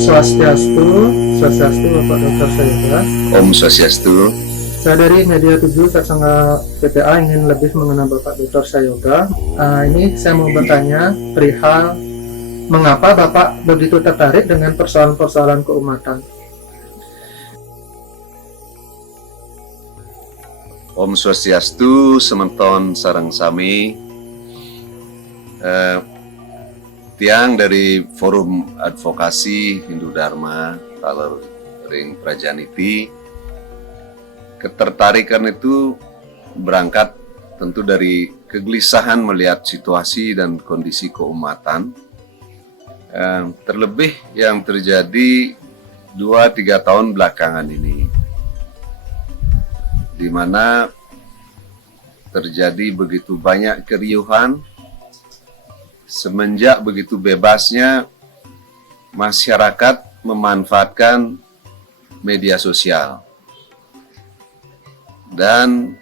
Swastiastu, Swastiastu Bapak Dr. Sayuda. Om Swastiastu. Saya dari Media 7 Satsanga PPA ingin lebih mengenal Bapak Dr. Sayuda. Ini saya mau bertanya perihal mengapa Bapak begitu tertarik dengan persoalan-persoalan keumatan. Om Swastiastu, sementon sareng sami. Tiang dari Forum Advokasi Hindu Dharma Taler Ring Prajaniti. Ketertarikan itu berangkat tentu dari kegelisahan melihat situasi dan kondisi keumatan. Terlebih yang terjadi 2-3 tahun belakangan ini, di mana terjadi begitu banyak keriuhan semenjak begitu bebasnya masyarakat memanfaatkan media sosial. Dan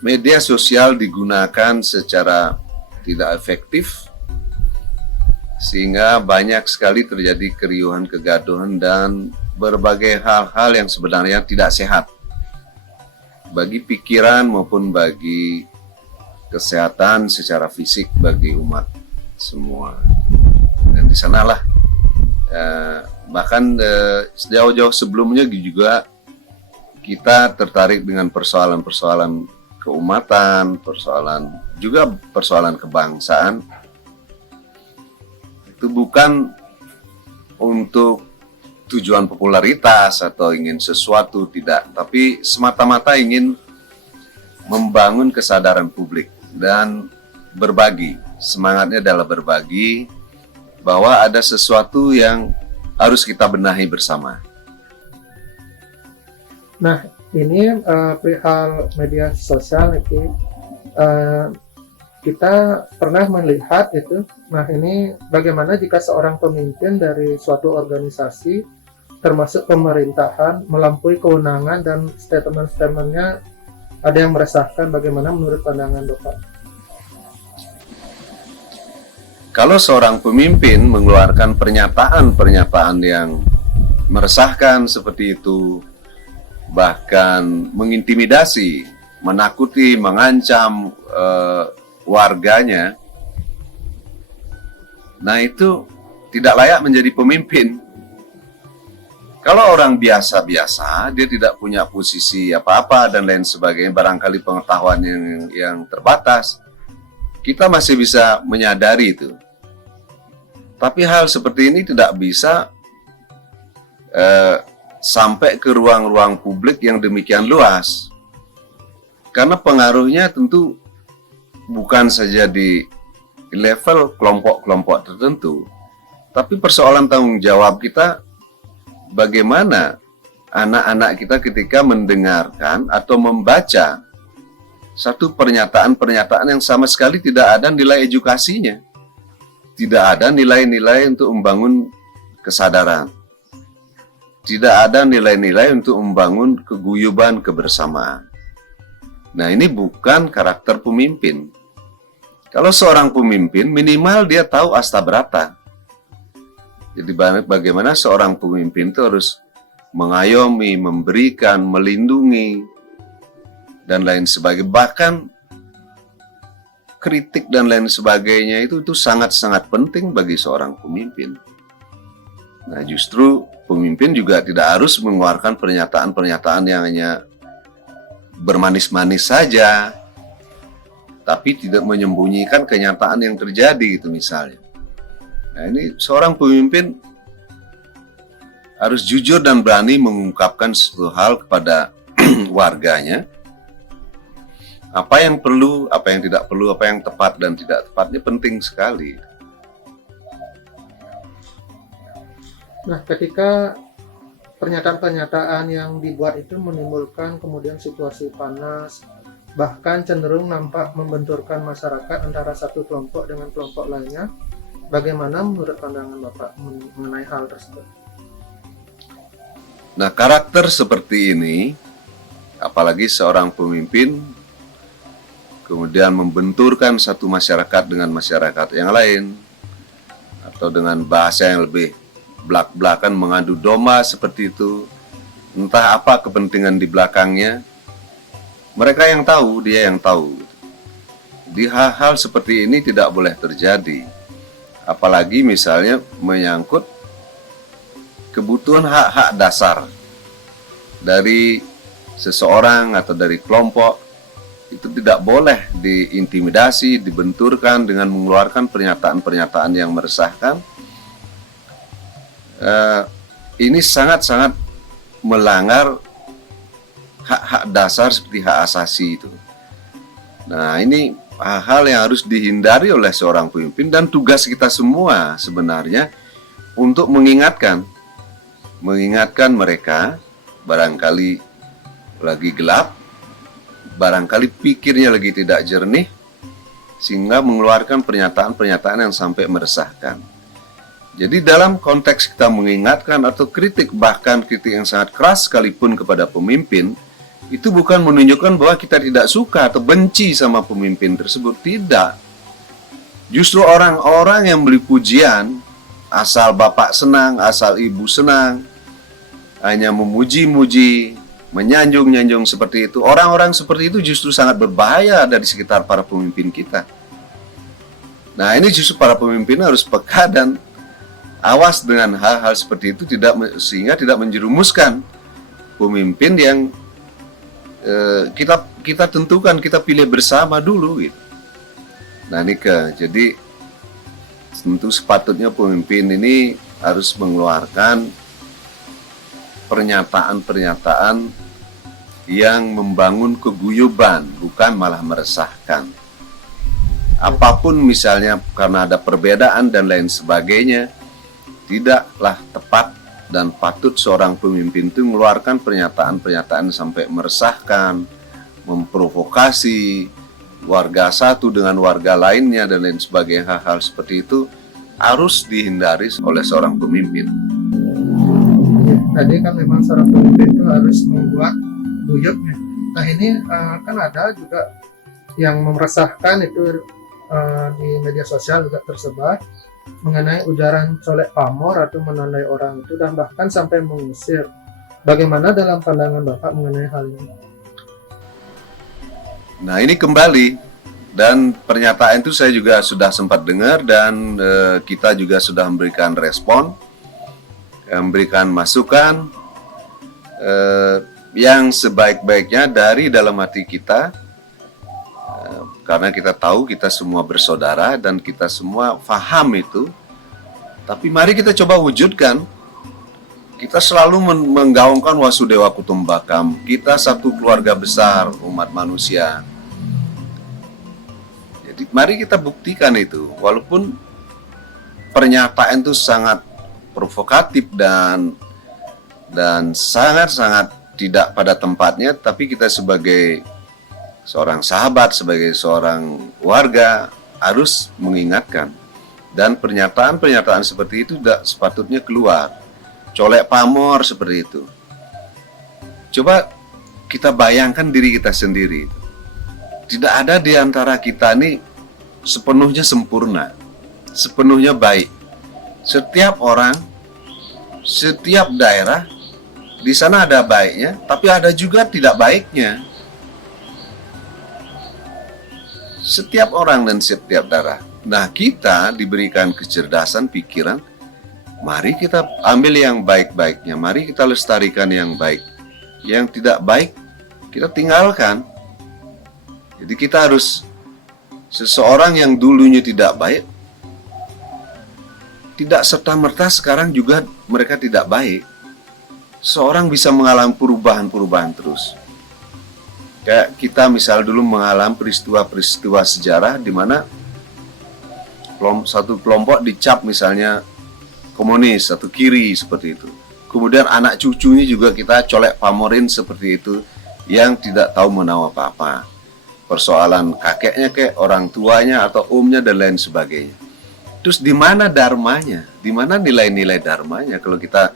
media sosial digunakan secara tidak efektif, sehingga banyak sekali terjadi keriuhan, kegaduhan, dan berbagai hal-hal yang sebenarnya tidak sehat bagi pikiran maupun bagi kesehatan secara fisik bagi umat semua. Dan di sanalah bahkan jauh-jauh sebelumnya juga kita tertarik dengan persoalan-persoalan keumatan, persoalan kebangsaan. Itu bukan untuk tujuan popularitas atau ingin sesuatu, tidak, tapi semata-mata ingin membangun kesadaran publik dan berbagi. Semangatnya adalah berbagi, bahwa ada sesuatu yang harus kita benahi bersama. Nah, ini perihal media sosial itu kita pernah melihat itu. Nah, ini bagaimana jika seorang pemimpin dari suatu organisasi termasuk pemerintahan melampaui kewenangan dan statement-statementnya ada yang meresahkan. Bagaimana menurut pandangan Bapak? Kalau seorang pemimpin mengeluarkan pernyataan-pernyataan yang meresahkan seperti itu, bahkan mengintimidasi, menakuti, mengancam warganya, nah itu tidak layak menjadi pemimpin. Kalau orang biasa-biasa, dia tidak punya posisi apa-apa dan lain sebagainya, barangkali pengetahuan yang terbatas, kita masih bisa menyadari itu. Tapi hal seperti ini tidak bisa sampai ke ruang-ruang publik yang demikian luas. Karena pengaruhnya tentu bukan saja di level kelompok-kelompok tertentu, tapi persoalan tanggung jawab kita, bagaimana anak-anak kita ketika mendengarkan atau membaca satu pernyataan-pernyataan yang sama sekali tidak ada nilai edukasinya, tidak ada nilai-nilai untuk membangun kesadaran, tidak ada nilai-nilai untuk membangun keguyuban kebersamaan. Nah, ini bukan karakter pemimpin. Kalau seorang pemimpin, minimal dia tahu astabrata. Jadi bagaimana seorang pemimpin itu harus mengayomi, memberikan, melindungi, dan lain sebagainya. Bahkan kritik dan lain sebagainya itu sangat-sangat penting bagi seorang pemimpin. Nah, justru pemimpin juga tidak harus mengeluarkan pernyataan-pernyataan yang hanya bermanis-manis saja, tapi tidak menyembunyikan kenyataan yang terjadi gitu misalnya. Nah, ini seorang pemimpin harus jujur dan berani mengungkapkan suatu hal kepada warganya. Apa yang perlu, apa yang tidak perlu, apa yang tepat dan tidak tepatnya penting sekali. Nah, ketika pernyataan-pernyataan yang dibuat itu menimbulkan kemudian situasi panas, bahkan cenderung nampak membenturkan masyarakat antara satu kelompok dengan kelompok lainnya, bagaimana menurut pandangan Bapak mengenai hal tersebut? Nah, karakter seperti ini, apalagi seorang pemimpin kemudian membenturkan satu masyarakat dengan masyarakat yang lain, atau dengan bahasa yang lebih belak-belakan mengadu domba seperti itu. Entah apa kepentingan di belakangnya. Mereka yang tahu, dia yang tahu. Di hal-hal seperti ini tidak boleh terjadi. Apalagi misalnya menyangkut kebutuhan hak-hak dasar dari seseorang atau dari kelompok. Itu tidak boleh diintimidasi, dibenturkan dengan mengeluarkan pernyataan-pernyataan yang meresahkan. Ini sangat-sangat melanggar hak-hak dasar seperti hak asasi itu. Nah, ini hal-hal yang harus dihindari oleh seorang pemimpin, dan tugas kita semua sebenarnya untuk mengingatkan mereka, barangkali lagi gelap, barangkali pikirnya lagi tidak jernih, sehingga mengeluarkan pernyataan-pernyataan yang sampai meresahkan. Jadi dalam konteks kita mengingatkan atau kritik, bahkan kritik yang sangat keras sekalipun kepada pemimpin, itu bukan menunjukkan bahwa kita tidak suka atau benci sama pemimpin tersebut. Tidak. Justru orang-orang yang beri pujian, asal bapak senang, asal ibu senang, hanya memuji-muji, menyanjung-nyanjung seperti itu, orang-orang seperti itu justru sangat berbahaya dari sekitar para pemimpin kita. Nah, ini justru para pemimpin harus peka dan awas dengan hal-hal seperti itu, sehingga tidak menjerumuskan pemimpin yang kita tentukan, kita pilih bersama dulu gitu. Nah, jadi tentu sepatutnya pemimpin ini harus mengeluarkan pernyataan-pernyataan yang membangun keguyuban, bukan malah meresahkan. Apapun misalnya karena ada perbedaan dan lain sebagainya, tidaklah tepat dan patut seorang pemimpin itu mengeluarkan pernyataan-pernyataan sampai meresahkan, memprovokasi warga satu dengan warga lainnya dan lain sebagainya. Hal-hal seperti itu harus dihindari oleh seorang pemimpin. Tadi kan memang seorang pemimpin itu harus membuat guyupnya. Nah, ini kan ada juga yang meresahkan itu di media sosial juga tersebar mengenai ujaran colek pamor atau menandai orang itu, dan bahkan sampai mengusir. Bagaimana dalam pandangan Bapak mengenai hal ini? Nah, ini kembali, dan pernyataan itu saya juga sudah sempat dengar, dan kita juga sudah memberikan respon, memberikan masukan yang sebaik-baiknya dari dalam hati kita, karena kita tahu kita semua bersaudara dan kita semua paham itu. Tapi mari kita coba wujudkan. Kita selalu menggaungkan Wasudewa Kutumbakam, kita satu keluarga besar umat manusia. Jadi mari kita buktikan itu, walaupun pernyataan itu sangat provokatif dan sangat-sangat tidak pada tempatnya, tapi kita sebagai seorang sahabat, sebagai seorang warga harus mengingatkan. Dan pernyataan-pernyataan seperti itu tidak sepatutnya keluar. Colek pamor seperti itu. Coba kita bayangkan diri kita sendiri. Tidak ada di antara kita ini sepenuhnya sempurna, sepenuhnya baik. Setiap orang, setiap daerah, di sana ada baiknya, tapi ada juga tidak baiknya. Setiap orang dan setiap daerah. Nah, kita diberikan kecerdasan pikiran. Mari kita ambil yang baik-baiknya. Mari kita lestarikan yang baik. Yang tidak baik, kita tinggalkan. Jadi kita harus, seseorang yang dulunya tidak baik, tidak serta-merta sekarang juga mereka tidak baik. Seorang bisa mengalami perubahan-perubahan terus. Kayak kita misal dulu mengalami peristiwa-peristiwa sejarah di mana satu kelompok dicap misalnya komunis atau kiri seperti itu. Kemudian anak cucunya juga kita colek pamorin seperti itu, yang tidak tahu menahu apa-apa. Persoalan kakeknya kayak orang tuanya atau omnya dan lain sebagainya. Terus di mana dharmanya? Di mana nilai-nilai dharmanya kalau kita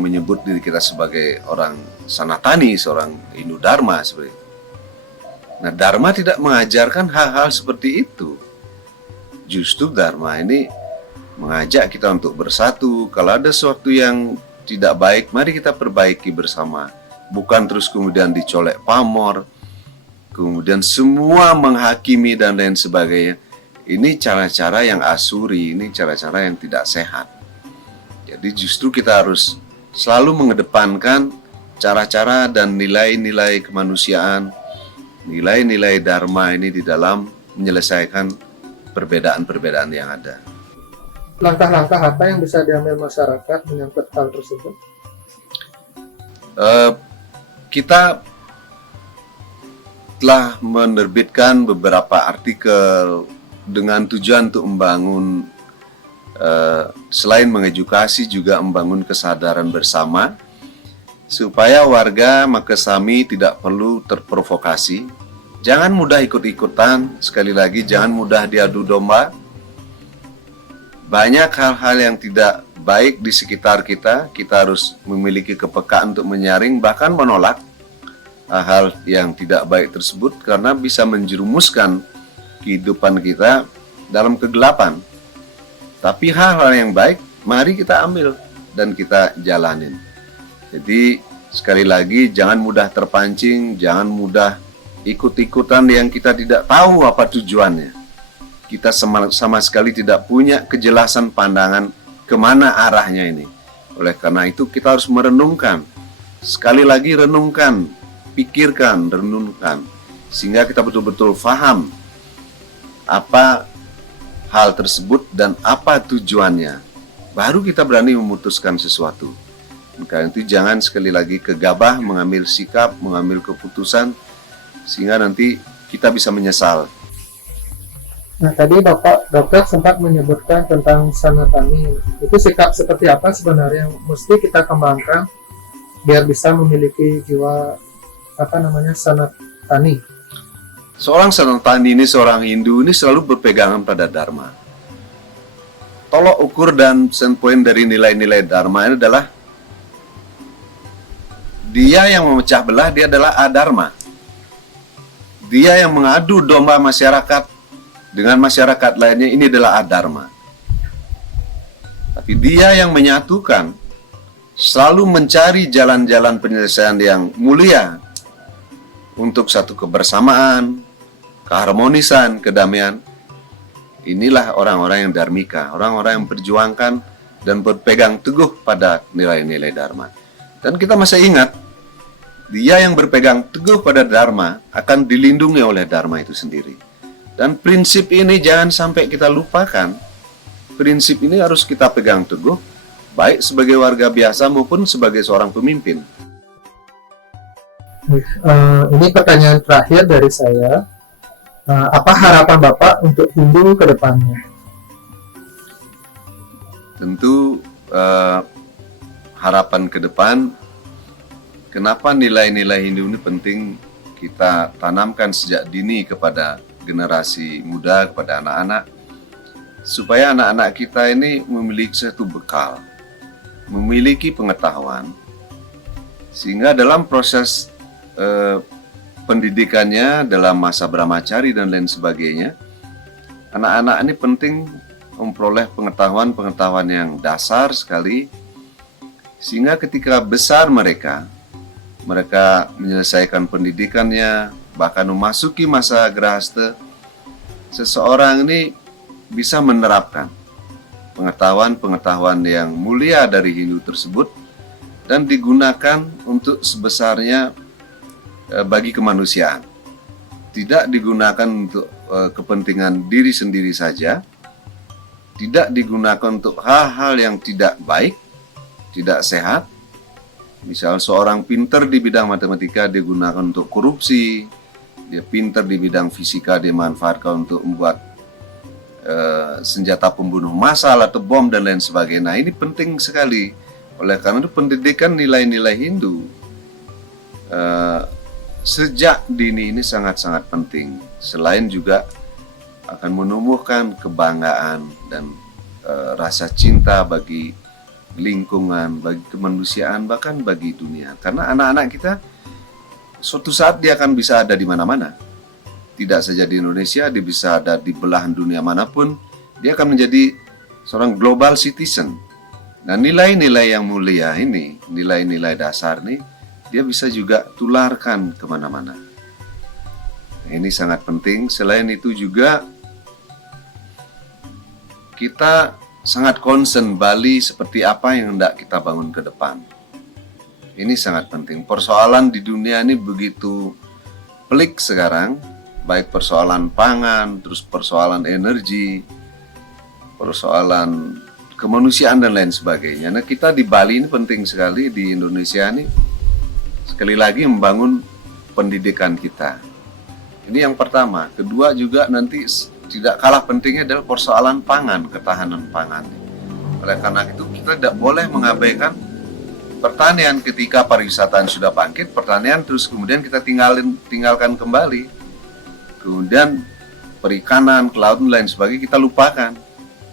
menyebut diri kita sebagai orang sanatani, seorang Hindu Dharma seperti itu. Nah, Dharma tidak mengajarkan hal-hal seperti itu. Justru Dharma ini mengajak kita untuk bersatu. Kalau ada sesuatu yang tidak baik, mari kita perbaiki bersama. Bukan terus kemudian dicolek pamor, kemudian semua menghakimi dan lain sebagainya. Ini cara-cara yang asuri, ini cara-cara yang tidak sehat. Jadi justru kita harus selalu mengedepankan cara-cara dan nilai-nilai kemanusiaan, nilai-nilai dharma ini di dalam menyelesaikan perbedaan-perbedaan yang ada. Langkah-langkah apa yang bisa diambil masyarakat menyangkut hal tersebut? Kita telah menerbitkan beberapa artikel dengan tujuan untuk membangun, selain mengedukasi juga membangun kesadaran bersama supaya warga Makasami tidak perlu terprovokasi. Jangan mudah ikut-ikutan, sekali lagi jangan mudah diadu domba. Banyak hal-hal yang tidak baik di sekitar kita, kita harus memiliki kepekaan untuk menyaring bahkan menolak hal-hal yang tidak baik tersebut karena bisa menjerumuskan kehidupan kita dalam kegelapan. Tapi hal-hal yang baik, mari kita ambil dan kita jalanin. Jadi sekali lagi jangan mudah terpancing, jangan mudah ikut-ikutan yang kita tidak tahu apa tujuannya. Kita sama sekali tidak punya kejelasan pandangan kemana arahnya ini. Oleh karena itu kita harus merenungkan. Sekali lagi renungkan, pikirkan, renungkan. Sehingga kita betul-betul paham apa hal tersebut dan apa tujuannya. Baru kita berani memutuskan sesuatu. Karena itu jangan sekali lagi gegabah mengambil sikap, mengambil keputusan, sehingga nanti kita bisa menyesal. Nah, tadi Bapak Dokter sempat menyebutkan tentang sanatani. Itu sikap seperti apa sebenarnya yang mesti kita kembangkan biar bisa memiliki jiwa sanatani? Seorang sanatani ini, seorang Hindu ini selalu berpegangan pada Dharma. Tolok ukur dan standpoint dari nilai-nilai Dharma ini adalah dia yang memecah belah, dia adalah adharma. Dia yang mengadu domba masyarakat dengan masyarakat lainnya, ini adalah adharma. Tapi dia yang menyatukan, selalu mencari jalan-jalan penyelesaian yang mulia untuk satu kebersamaan, keharmonisan, kedamaian. Inilah orang-orang yang dharmika, orang-orang yang berjuangkan dan berpegang teguh pada nilai-nilai dharma. Dan kita masih ingat, dia yang berpegang teguh pada dharma akan dilindungi oleh dharma itu sendiri. Dan prinsip ini jangan sampai kita lupakan. Prinsip ini harus kita pegang teguh, baik sebagai warga biasa maupun sebagai seorang pemimpin. Ini pertanyaan terakhir dari saya. Apa harapan Bapak untuk Hindu ke depannya? Tentu harapan ke depan, kenapa nilai-nilai Hindu ini penting kita tanamkan sejak dini kepada generasi muda, kepada anak-anak, supaya anak-anak kita ini memiliki satu bekal, memiliki pengetahuan, sehingga dalam proses pendidikannya, dalam masa brahmacari dan lain sebagainya, anak-anak ini penting memperoleh pengetahuan-pengetahuan yang dasar sekali, sehingga ketika besar mereka menyelesaikan pendidikannya, bahkan memasuki masa grahasta, seseorang ini bisa menerapkan pengetahuan-pengetahuan yang mulia dari Hindu tersebut dan digunakan untuk sebesarnya bagi kemanusiaan. Tidak digunakan untuk kepentingan diri sendiri saja, tidak digunakan untuk hal-hal yang tidak baik, tidak sehat. Misal seorang pinter di bidang matematika digunakan untuk korupsi, dia pinter di bidang fisika dimanfaatkan untuk membuat senjata pembunuh massal atau bom dan lain sebagainya. Nah, ini penting sekali. Oleh karena itu pendidikan nilai-nilai Hindu sejak dini ini sangat-sangat penting. Selain juga akan menumbuhkan kebanggaan dan rasa cinta bagi lingkungan, bagi kemanusiaan, bahkan bagi dunia. Karena anak-anak kita suatu saat dia akan bisa ada di mana-mana. Tidak saja di Indonesia, dia bisa ada di belahan dunia manapun. Dia akan menjadi seorang global citizen. Nah, nilai-nilai yang mulia ini, nilai-nilai dasar nih, dia bisa juga tularkan kemana-mana. Nah, ini sangat penting. Selain itu juga kita sangat concern Bali seperti apa yang hendak kita bangun ke depan. Ini sangat penting. Persoalan di dunia ini begitu pelik sekarang, baik persoalan pangan, terus persoalan energi, persoalan kemanusiaan dan lain sebagainya. Nah, kita di Bali ini penting sekali, di Indonesia ini sekali lagi membangun pendidikan kita. Ini yang pertama. Kedua juga nanti tidak kalah pentingnya adalah persoalan pangan, ketahanan pangan. Oleh karena itu kita tidak boleh mengabaikan pertanian. Ketika pariwisata sudah bangkit, pertanian terus kemudian kita tinggalkan kembali. Kemudian perikanan, kelautan dan lain sebagainya kita lupakan.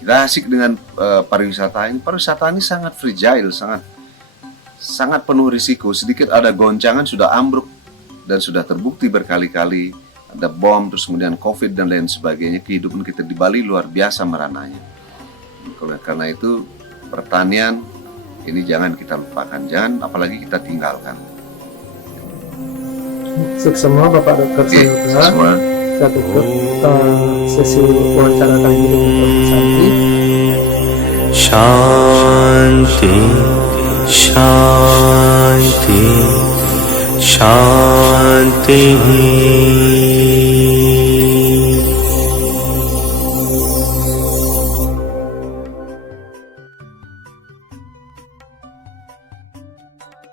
Kita asik dengan pariwisata ini. Pariwisata ini sangat fragile, sangat penuh risiko. Sedikit ada goncangan sudah ambruk dan sudah terbukti berkali-kali. Ada bom, terus kemudian COVID dan lain sebagainya. Kehidupan kita di Bali luar biasa merananya. Karena itu pertanian ini jangan kita lupakan, jangan apalagi kita tinggalkan. Sukses semua Bapak Dr. Samudra. Semua. Kita tutup sesi wawancara kali ini dengan Dr. Santi. Shanti, Shanti, Shanti.